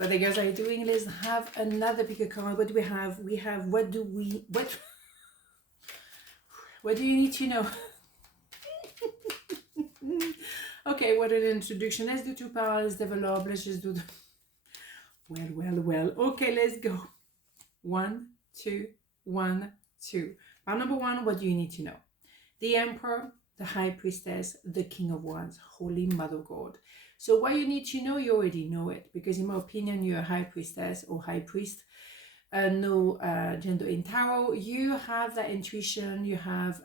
What the girls are doing, let's have another pick a card. What do we have? We have what do you need to know? Okay, what an introduction. Let's do 2 parallels, develop. Let's just do the well. Okay, let's go. 1, 2, 1, 2. Part number 1, what do you need to know? The Emperor, the High Priestess, the King of Wands, Holy Mother God. So what you need to know, you already know it, because in my opinion, you're a High Priestess or High Priest. No gender in tarot. You have that intuition, you have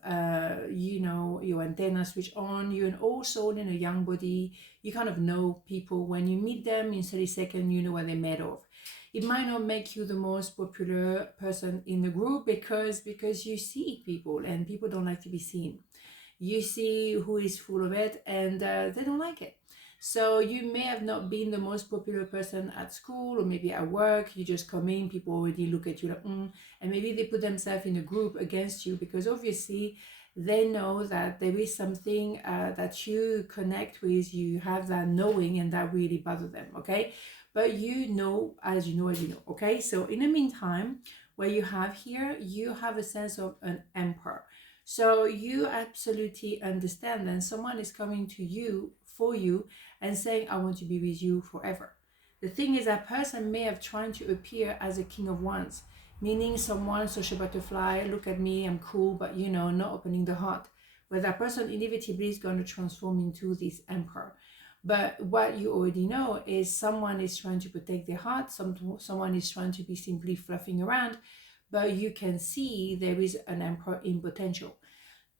you know, your antenna switch on, you're an old soul in a young body. You kind of know people. When you meet them in 30 seconds, you know what they're made of. It might not make you the most popular person in the group because you see people, and people don't like to be seen. You see who is full of it, and they don't like it. So you may have not been the most popular person at school, or maybe at work. You just come in, people already look at you like, and maybe they put themselves in a group against you, because obviously they know that there is something that you connect with, you have that knowing, and that really bothers them, okay? But you know, as you know, okay? So in the meantime, what you have here, you have a sense of an emperor. So you absolutely understand, and someone is coming to you, for you, and saying, I want to be with you forever. The thing is, that person may have tried to appear as a King of Wands, meaning someone, social butterfly, look at me, I'm cool, but you know, not opening the heart. But that person inevitably is going to transform into this emperor. But what you already know is someone is trying to protect their heart, someone is trying to be simply fluffing around, but you can see there is an emperor in potential.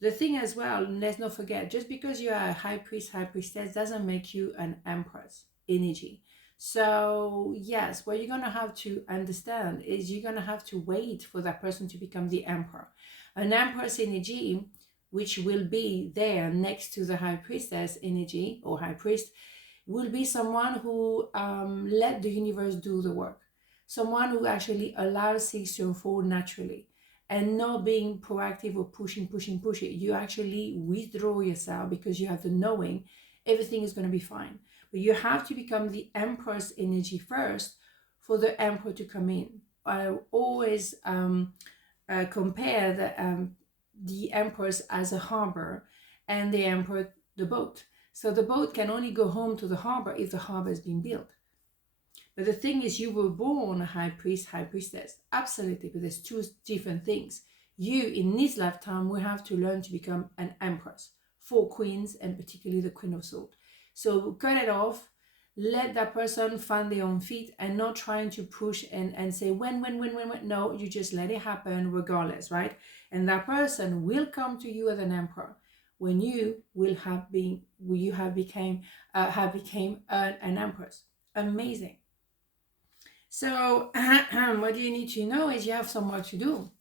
The thing as well, let's not forget, just because you are a high priest, high priestess, doesn't make you an empress energy. So yes, what you're going to have to understand is you're going to have to wait for that person to become the emperor. An empress energy, which will be there next to the high priestess energy or high priest, will be someone who let the universe do the work. Someone who actually allows things to unfold naturally, and not being proactive or pushing. You actually withdraw yourself because you have the knowing everything is going to be fine. But you have to become the Empress energy first for the Emperor to come in. I always compare the Empress as a harbor, and the Emperor the boat. So the boat can only go home to the harbor if the harbor has been built. But the thing is, you were born a high priest, high priestess. Absolutely, but there's 2 different things. You, in this lifetime, will have to learn to become an empress. 4 queens, and particularly the Queen of Swords. So cut it off. Let that person find their own feet, and not trying to push and say, when. No, you just let it happen regardless, right? And that person will come to you as an emperor when you became an empress. Amazing. So what you need to know is you have some work to do.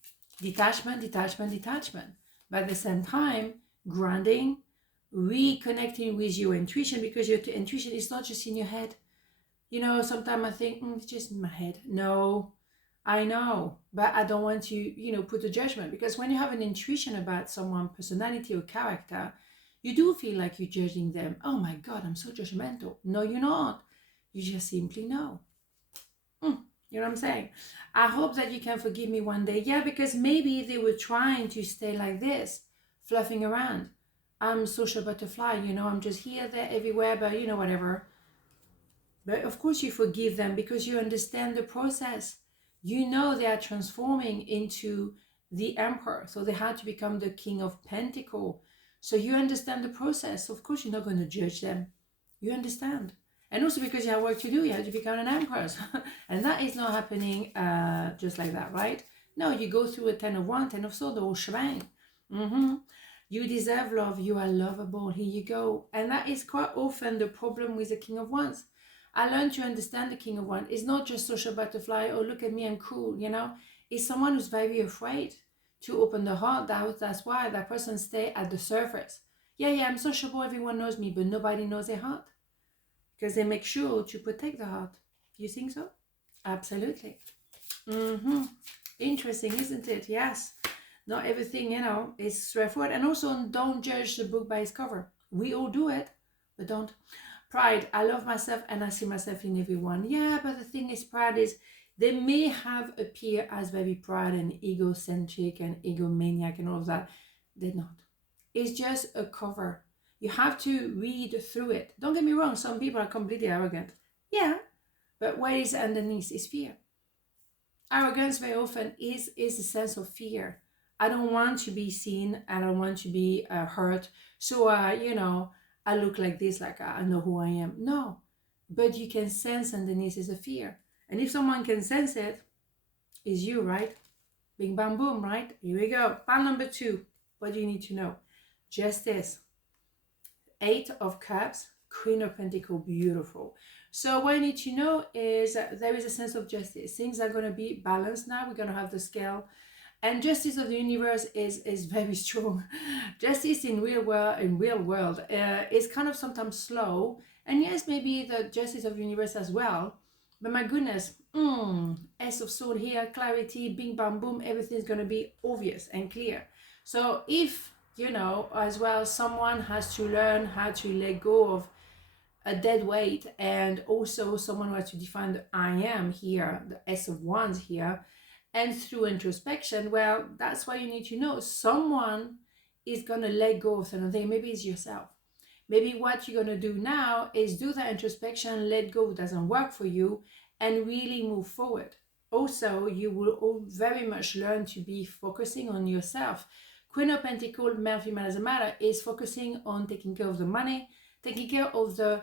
Detachment. But at the same time, grounding, reconnecting with your intuition, because your intuition is not just in your head. You know, sometimes I think, it's just in my head. No, I know, but I don't want to, put a judgment, because when you have an intuition about someone's personality or character, you do feel like you're judging them. Oh my God, I'm so judgmental. No, you're not. You just simply know. You know what I'm saying? I hope that you can forgive me one day. Yeah, because maybe they were trying to stay like this, fluffing around. I'm social butterfly, I'm just here, there, everywhere, but whatever. But of course you forgive them because you understand the process. You know they are transforming into the emperor. So they had to become the king of pentacles. So you understand the process. Of course you're not going to judge them. You understand. And also because you have work to do, you have to become an empress. And that is not happening just like that, right? No, you go through a 10 of Wands, 10 of Swords, the whole shebang. You deserve love. You are lovable. Here you go. And that is quite often the problem with the King of Wands. I learned to understand the King of Wands. It's not just social butterfly, oh, look at me, I'm cool, It's someone who's very afraid to open the heart. That's why that person stay at the surface. Yeah, I'm sociable, everyone knows me, but nobody knows their heart. Because they make sure to protect the heart. You think so? Absolutely. Interesting, isn't it? Yes. Not everything, is straightforward. And also, don't judge the book by its cover. We all do it, but don't. Pride, I love myself and I see myself in everyone. Yeah, but the thing is, pride is, they may have appear as very proud and egocentric and egomaniac and all of that. They're not. It's just a cover. You have to read through it. Don't get me wrong, some people are completely arrogant. Yeah, but what is underneath is fear. Arrogance very often is a sense of fear. I don't want to be seen. I don't want to be hurt. So, I look like this, like I know who I am. No, but you can sense underneath is a fear. And if someone can sense it, it's you, right? Bing, bang, boom, right? Here we go. Pile number 2. What do you need to know? Justice. 8 of Cups, Queen of Pentacles, beautiful. So what you need to know is there is a sense of justice. Things are going to be balanced now. We're going to have the scale. And justice of the universe is very strong. Justice in real world is kind of sometimes slow. And yes, maybe the justice of the universe as well. But my goodness, Ace of Swords here, clarity, bing, bam, boom, everything's going to be obvious and clear. So if, as well, someone has to learn how to let go of a dead weight, and also someone who has to define the I am here, the Ace of Wands here, and through introspection, well, that's why you need to know. Someone is going to let go of something. Maybe it's yourself. Maybe what you're going to do now is do that introspection, let go, doesn't work for you, and really move forward. Also, you will all very much learn to be focusing on yourself. Queen of Pentacles, male, female, doesn't matter, is focusing on taking care of the money, taking care of the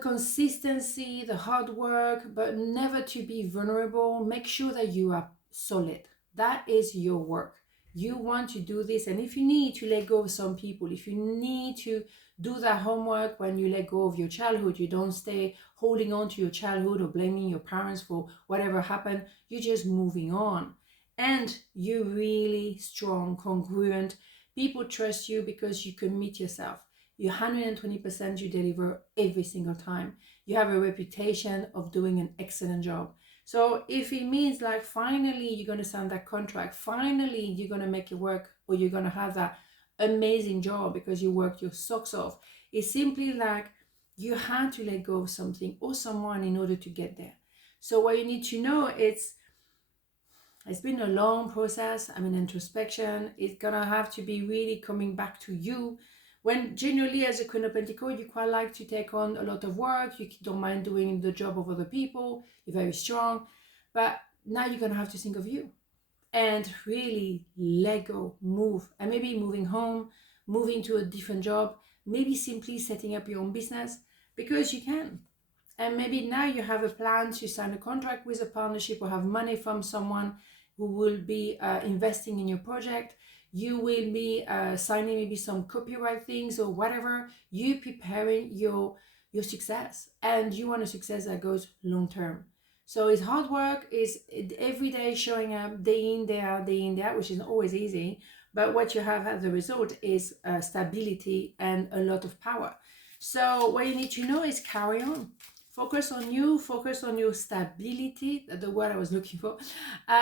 consistency, the hard work, but never to be vulnerable. Make sure that you are solid. That is your work. You want to do this, and if you need to let go of some people, if you need to do that homework when you let go of your childhood, you don't stay holding on to your childhood or blaming your parents for whatever happened. You're just moving on, and you're really strong, congruent. People trust you because you commit yourself. You're 120%, you deliver every single time. You have a reputation of doing an excellent job. So if it means like finally you're going to sign that contract, finally you're going to make it work, or you're going to have that amazing job because you worked your socks off, it's simply like you had to let go of something or someone in order to get there. So what you need to know, it's been a long process. Introspection. It's going to have to be really coming back to you. When generally as a Queen of Pentacles, you quite like to take on a lot of work. You don't mind doing the job of other people. You're very strong. But now you're going to have to think of you and really let go, move. And maybe moving home, moving to a different job, maybe simply setting up your own business because you can. And maybe now you have a plan to sign a contract with a partnership or have money from someone who will be investing in your project. You will be signing maybe some copyright things or whatever. You preparing your success, and you want a success that goes long term. So it's hard work, is every day showing up, day in, day out, which isn't always easy. But what you have as a result is stability and a lot of power. So what you need to know is carry on. Focus on you, focus on your stability, the word I was looking for.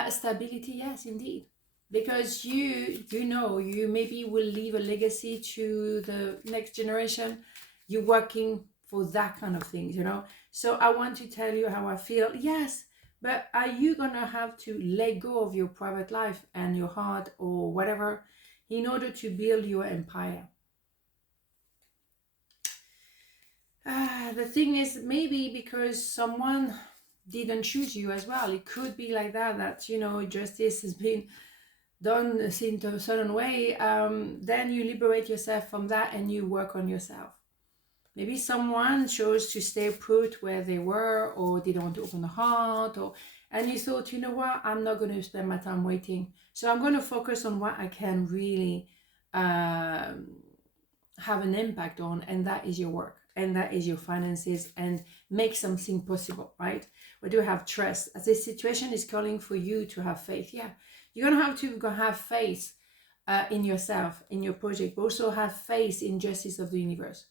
Stability, yes, indeed. Because you maybe will leave a legacy to the next generation. You're working for that kind of things, So I want to tell you how I feel. Yes, but are you going to have to let go of your private life and your heart or whatever in order to build your empire? The thing is, maybe because someone didn't choose you as well. It could be like that, justice has been done in a certain way. Then you liberate yourself from that and you work on yourself. Maybe someone chose to stay put where they were, or didn't want to open the heart, and you thought, you know what, I'm not going to spend my time waiting. So I'm going to focus on what I can really have an impact on, and that is your work. And that is your finances, and make something possible, right? We do have trust. As this situation is calling for you to have faith. Yeah, you're going to have to have faith in yourself, in your project, but also have faith in justice of the universe,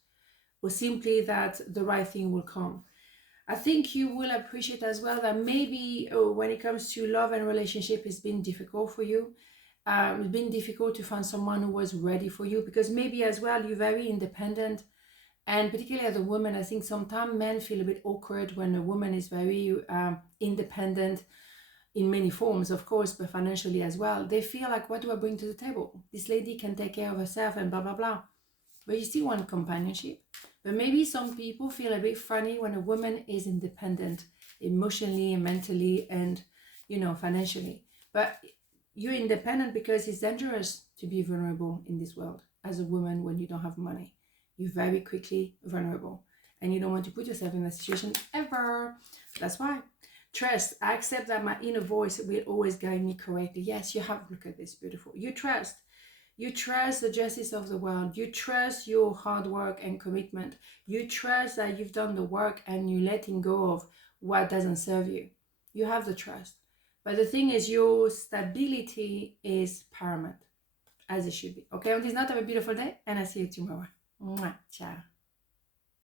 or simply that the right thing will come. I think you will appreciate as well that maybe when it comes to love and relationship, it's been difficult for you. It's been difficult to find someone who was ready for you, because maybe as well you're very independent. And particularly as a woman, I think sometimes men feel a bit awkward when a woman is very independent in many forms, of course, but financially as well. They feel like, what do I bring to the table? This lady can take care of herself and blah, blah, blah. But you still want companionship. But maybe some people feel a bit funny when a woman is independent emotionally and mentally and, you know, financially. But you're independent because it's dangerous to be vulnerable in this world as a woman when you don't have money. You're very quickly vulnerable and you don't want to put yourself in that situation ever. That's why. Trust. I accept that my inner voice will always guide me correctly. Yes, you have, look at this, beautiful. You trust. You trust the justice of the world. You trust your hard work and commitment. You trust that you've done the work and you're letting go of what doesn't serve you. You have the trust. But the thing is, your stability is paramount, as it should be. Okay, on this note, have a beautiful day, and I'll see you tomorrow. Mwah. Ciao.